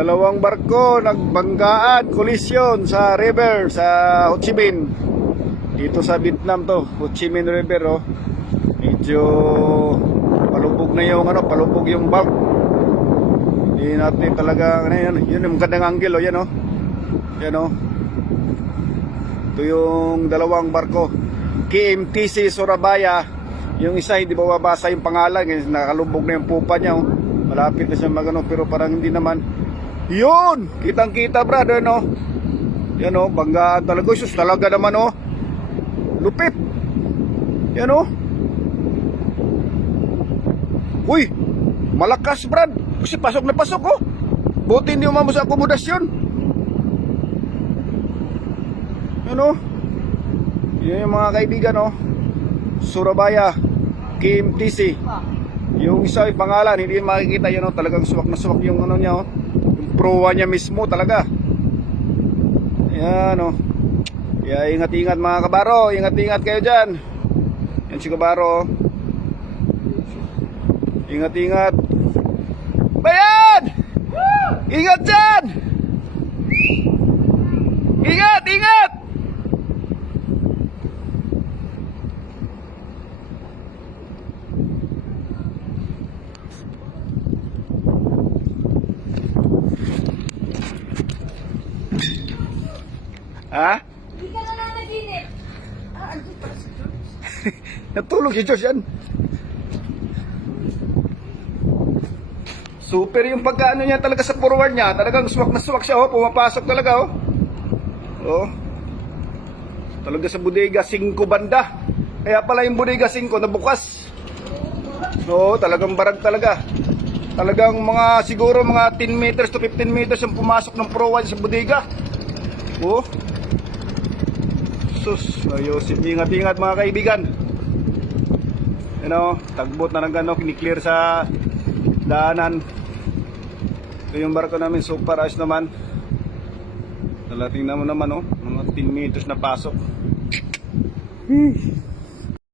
Dalawang barko nagbanggaan, kolisyon sa river sa Ho Chi Minh. Dito sa Vietnam to, Ho Chi Minh River oh. Medyo palubog na yung palubog yung bulk. Hindi natin talaga yun yung magandang angle oh, yan oh. Yan oh. Ito yung dalawang barko. KMTC Surabaya. Yung isa hindi mababasa yung pangalan, nakalubog na yung pupa niya oh. Malapit na siya magano pero parang hindi naman. Yun! Kitang-kita brad, ano? Yan o, banggaan talaga. Sus, talaga naman o. Lupit. Yan o. Uy! Malakas brad. Kasi pasok na pasok o. Buti hindi umamo sa akomodasyon. Yan o. Yan yung mga kaibigan o. Surabaya KMTC. Yung isa yung pangalan, hindi makikita yun o. Talagang suwak na suwak yung ano niya o. Prowa niya mismo talaga. Ayan o. Kaya ingat-ingat mga kabaro. Ingat-ingat kayo dyan. Yan si kabaro. Ingat-ingat. Bayan! Ingat dyan! Ingat! Ingat! Ha? Hindi ka na nanaginip. Andun pa si George. Natulog si George yan. Super yung pagkaano niya talaga sa forward niya. Talagang swak na swak siya oh. Pumapasok talaga oh. Oh. Talaga sa bodega 5 banda. Kaya pala yung bodega 5 nabukas. Oo, talagang barag talaga. Talagang mga siguro mga 10 meters to 15 meters ang pumasok ng forward sa bodega. Oh. Sus, ayusin. Ingat-ingat mga kaibigan. Tagbot na ng gano'n, kiniklear sa daanan. Ito yung barko namin, super ayos naman. Tingnan mo naman, mga 10 meters na pasok.